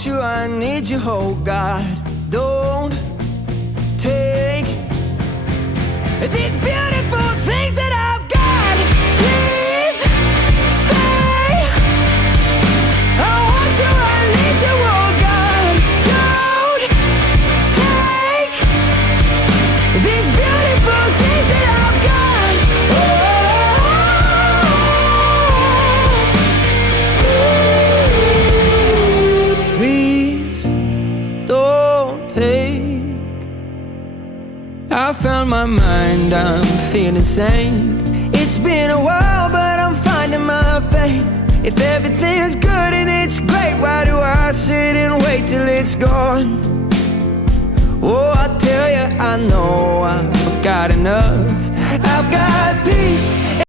want you, I need you, oh God. Don't take these beautiful things that I've got. Please stay. I want you, I need you, oh God. Don't take these beautiful things that I've got. Please don't take. I found my mind, I'm feeling sane. It's been a while, but I'm finding my faith. If everything's good and it's great, why do I sit and wait till it's gone? Oh, I tell you, I know I've got enough.